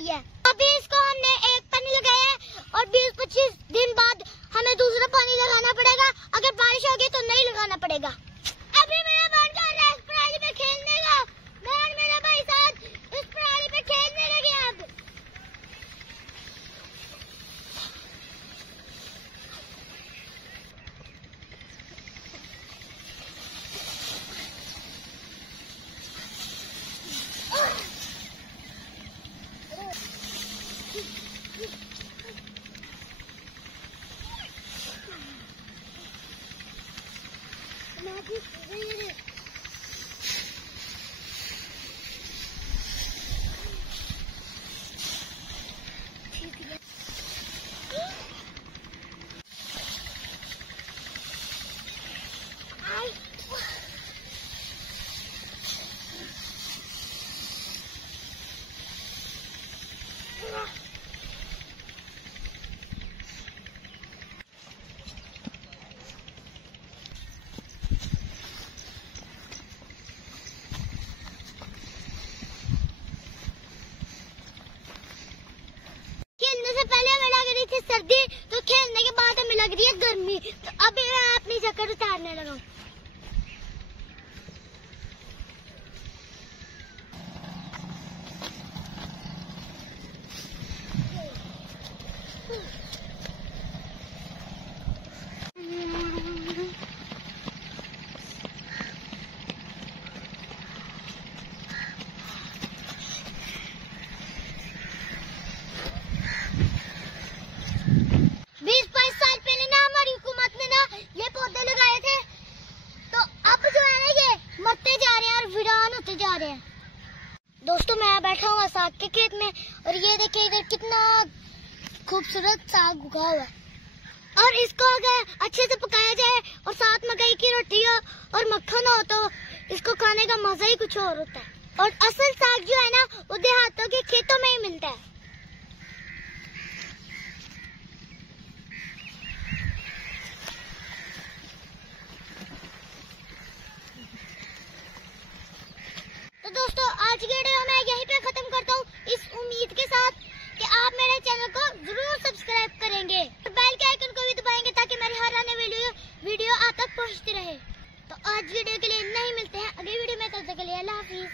गई है। अभी इसको हमने एक पानी लगाया है और 20-25 दिन बाद हमें दूसरा पानी लगाना पड़ेगा। अगर बारिश होगी तो नहीं लगाना पड़ेगा। अभी मेरा मन कर रहा है इस पराली पे खेलने का। मैं और मेरा भाई साथ इस पराली पे खेलने लगे अब। खेलने से पहले हमें लग रही थी सर्दी, तो खेलने के बाद हमें लग रही है गर्मी। तो अभी मैं अपनी जैकेट उतारने लगा हूँ। जा रहे हैं। दोस्तों मैं बैठा हूँ साग के खेत में और ये देखिए इधर कितना खूबसूरत साग उगा हुआ है। और इसको अगर अच्छे से पकाया जाए और साथ मकई की रोटी हो और मक्खन हो तो इसको खाने का मजा ही कुछ और होता है। और असल साग जो है ना वो देहातों के खेतों में ही मिलता है। तो दोस्तों आज की वीडियो मैं यहीं पे खत्म करता हूँ, इस उम्मीद के साथ कि आप मेरे चैनल को जरूर सब्सक्राइब करेंगे और बेल के आइकन को भी दबाएंगे ताकि मेरी हर आने वीडियो आप तक पहुँचती रहे। तो आज वीडियो के लिए इतना ही, मिलते हैं अगली वीडियो में। तब तक के लिए अल्लाह हाफिज।